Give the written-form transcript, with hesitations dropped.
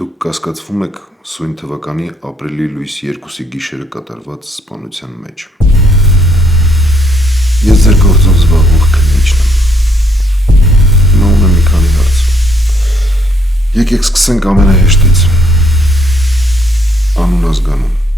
Դուք կասկածվում եք սույն թվականի ապրիլի լույս 2-ի գիշերը կատարված սպանության մեջ։ Ես ձեր գործով զբաղվող քննիչն եմ։ Հիմա ունեմ մի քանի հարց։ Եկեք սկսենք ամենահեշտից։ Անուն ազգանուն։